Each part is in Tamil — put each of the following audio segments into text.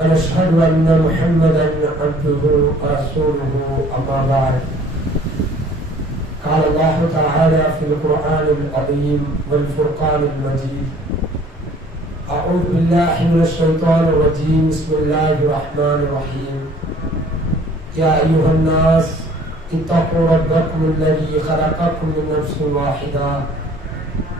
ونشهد أن محمدا عبده ورسوله أما بعد. قال الله تعالى في القرآن العظيم والفرقان المجيد أعوذ بالله من الشيطان الرجيم بسم الله الرحمن الرحيم. يا أيها الناس اتقوا ربكم الذي خلقكم من نفس واحدة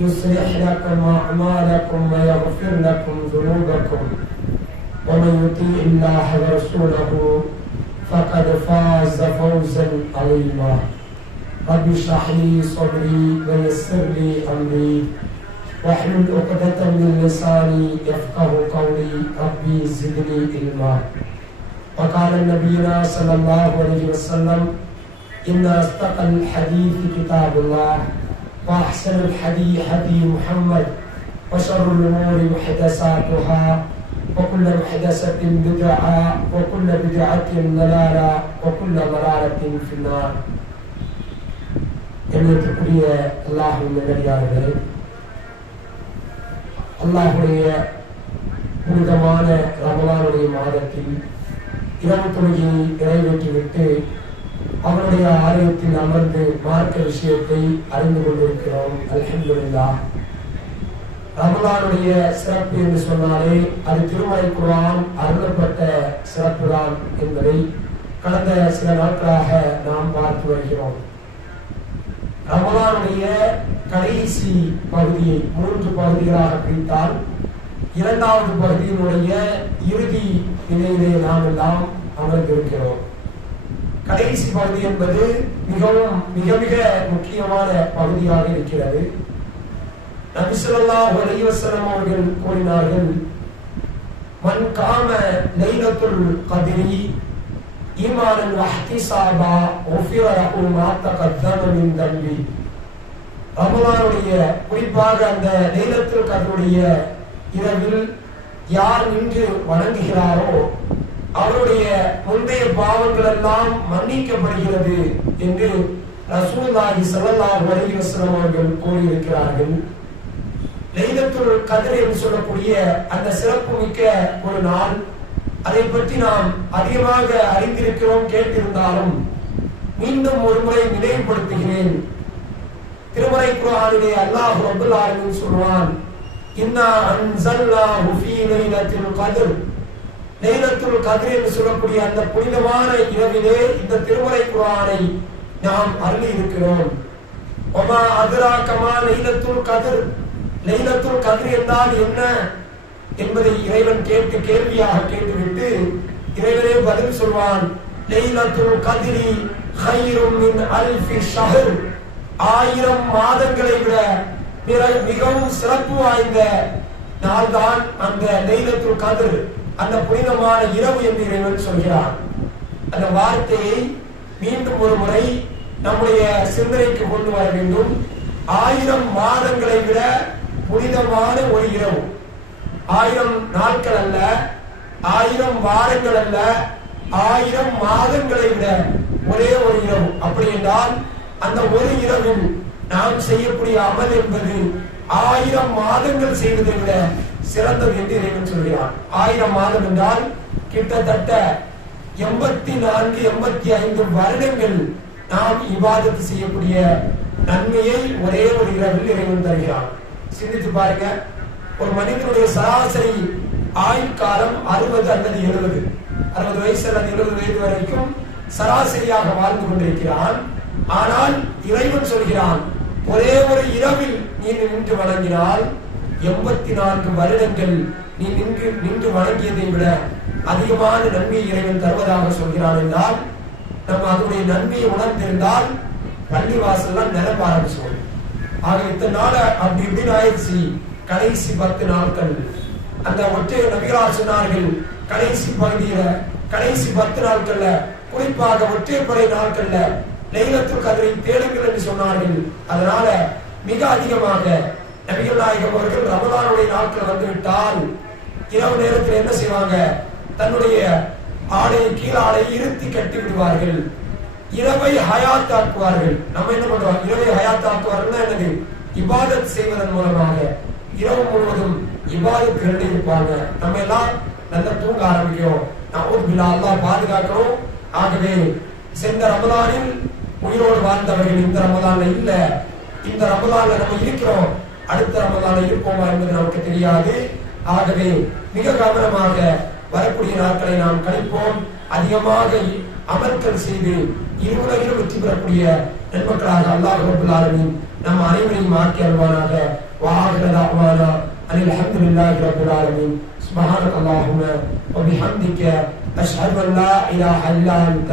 يصلح لكم أعمالكم ويغفر لكم ذنوبكم. ومن يطيع الله ورسوله فقد فاز فوزا عظيما. رب اشرح لي صدري ويسر لي أمري. واحلل عقدة من لساني يفقه قولي. ربي زدني علما. وقال نبينا صلى الله عليه وسلم إن أصدق الحديث كتاب الله. وأحسن الحديث هدي محمد وشر الأمور محدثاتها وكل محدثة بدعة وكل بدعة ضلالة وكل ضلالة في النار எண்ணத்துக்குரிய அல்லாஹின் நல்லடியார்களே அல்லாஹுடைய புனிதமான ரமலானுடைய மாதத்தில் இரவு தொழுகையை நிறைவேற்றிவிட்டு அவருடைய ஆலயத்தில் அமர்ந்து மார்க்க விஷயத்தை அறிந்து கொண்டிருக்கிறோம். அலமதுல்லா ரமலானுடைய சிறப்பு என்று சொன்னாலே அது திருமலை குரான் அருளப்பட்ட சிறப்பு தான் என்பதை கடந்த சில நாட்களாக நாம் பார்த்து வருகிறோம். ரமலானுடைய கடைசி பகுதியை மூன்று பகுதிகளாக பிரித்தால் இரண்டாவது பகுதியினுடைய இறுதி நிலையிலே நாம் எல்லாம் அமர்ந்திருக்கிறோம். கடைசி பகுதி என்பது மிகவும் மிக மிக முக்கியமான பகுதியாக இருக்கிறது. நபிசுல்லா அலைஹி அவர்கள் கூறினார்கள் மன் காம லைலத்துல் கதிரி ஈமானன் வஹ்திசாபா உஃபிர லஹு மாத்த தகத்தம மின் தம்பி. ரமலானுடைய குறிப்பாக அந்த லைலத்துல் கதருடைய இரவில் யார் நின்று வணங்குகிறாரோ அவருடைய முந்தைய பாவங்கள் எல்லாம் மன்னிக்கப்படுகிறது என்று ரசூலுல்லாஹி ஸல்லல்லாஹு வலிவசனம் அவர்கள் கூறியிருக்கிறார்கள். லைலத்துள் கதிர் என்று சொல்லக்கூடிய அந்த சிறப்பு மிக்க ஒரு நாள். அதை பற்றி நாம் அதிகமாக அறிந்திருக்கிறோம் கேட்டிருந்தாலும் மீண்டும் ஒரு முறை நினைவுபடுத்துகிறேன். திருமலை குரானிலே அல்லாஹ் ரப்பல் ஆலமின் சொல்வான் இன்னா அன்சல்லாஹு ஃபீ லைலத்துல் கத்ர். லைலத்துல் கதிர் என்று சொல்லக்கூடிய அந்த புனிதமான இரவிலே இந்த திருமறை குரானை நாம் அருளி இருக்கிறோம் ஒமா அதிராக்கமா லைலத்துல் கதிர். லைலத்துல் கதிர் என்றால் என்ன என்பதை இறைவன் கேட்டு கேள்வியாக கேட்டுவிட்டு இறைவனே பதில் சொல்வான். லைலத்துல் கதிரி ஹைரும் மின் அல்ஃபி ஷஹர். ஆயிரம் மாதங்களை விட மிகவும் சிறப்பு வாய்ந்த நாள்தான் அந்த லைலத்துல் கதிர். அந்த புனிதமான இரவு என்று இறைவன் சொல்கிறான் அந்த வார்த்தையை மீண்டும் ஒரு முறை நம்முடைய சிந்தனைக்கு கொண்டு வர வேண்டும். ஆயிரம் மாதங்களை விட புனிதமான ஒரு இரவு. ஆயிரம் நாட்கள் அல்ல ஆயிரம் வாரங்கள் அல்ல ஆயிரம் மாதங்களை விட ஒரே ஒரு இரவு. அப்படி என்றால் அந்த ஒரு இரவில் நாம் செய்யக்கூடிய அமல் என்பது ஆயிரம் மாதங்கள் செய்வதை விட சிறந்தது என்று இறைவன் சொல்கிறான். ஆயிரம் மாதம் என்றால் கிட்டத்தட்ட எண்பத்தி நான்கு எண்பத்தி ஐந்து வருடங்கள் நாம் இவாதத்து செய்யக்கூடிய நன்மையை ஒரே ஒரு இரவில் இறைவன் தருகிறான். சிந்தித்து பாருங்க. ஒரு மனிதனுடைய சராசரி ஆயுட்காலம் அறுபது அல்லது எழுபது. அறுபது வயசு அல்லது எழுபது வயது வரைக்கும் சராசரியாக வாழ்ந்து கொண்டிருக்கிறான். ஆனால் இறைவன் சொல்கிறான் ஒரே ஒரு இரவில் நீ நின்று வணங்கினால் எண்பத்தி நான்கு வருடங்கள் நீ நின்று நின்று வணங்கியதை விட அதிகமான நன்மை இறைவன் தருவதாக சொல்கிறான் என்றால் நம்ம அதனுடைய நன்மையை உணர்ந்திருந்தால் பள்ளி வாசல்லாம் நிரப்ப ஆரம்பிச்சோம் ஆக இத்தனை நாள் அப்படி இப்படின்னு ஆயிடுச்சு கடைசி பத்து நாட்கள். அந்த ஒற்றை நபிகளா சொன்னார்கள் கடைசி பகுதியில கடைசி பத்து நாட்கள்ல குறிப்பாக ஒற்றைப்படை நாட்கள்ல லைலத்துல் அதனை தேடுங்கள் என்று சொன்னார்கள். அதனால மிக அதிகமாக நபிகள் நாயகம் அவர்கள் ரமதானுடைய நாட்கள் வந்துவிட்டால் இரவு நேரத்தில் என்ன செய்வாங்க? தன்னுடைய ஆடை கீழாடை இருத்தி கட்டி விடுவார்கள். இரவை ஹயாத்தாக்குவார்கள். நம்ம என்ன பண்றோம்? இரவை ஹயாத்தாக்குவார்கள் என்னது? இபாதத் செய்வதன் மூலமாக. இரவு முழுவதும் இபாதத்துகளில் இருப்பாங்க. நம்ம எல்லாம் நல்லா தூங்க ஆரம்பிக்கிறோம். நவூத் பில்லா அல்லாஹ் பாதுகாக்கணும். ஆகவே சென்ற ரமதானில் உயிரோடு வாழ்ந்தவர்கள் இந்த ரமதான இல்லை. இந்த ரமதான நம்ம இருக்கிறோம். அடுத்த ரமதான இருப்போமா என்பது நமக்கு தெரியாது. ஆகவே மிக கவனமாக வரக்கூடிய நாட்களை நாம் கழிப்போம் அதிகமாக அமர்த்தல் செய்து இருவுலகிலும் வெற்றி பெறக்கூடிய நண்பர்களாக அல்லாஹ் ரபுல்லாலமின் நம் அனைவரையும் ஆக்கி அல்வானாக வாகிறதாவானா அனில் அஹமதுல்லாஹி ரபுல்லாலமின் சுபஹானல்லாஹும வபிஹம்திக அஷ்ஹது அல்லா இலாஹ இல்லா அன்த.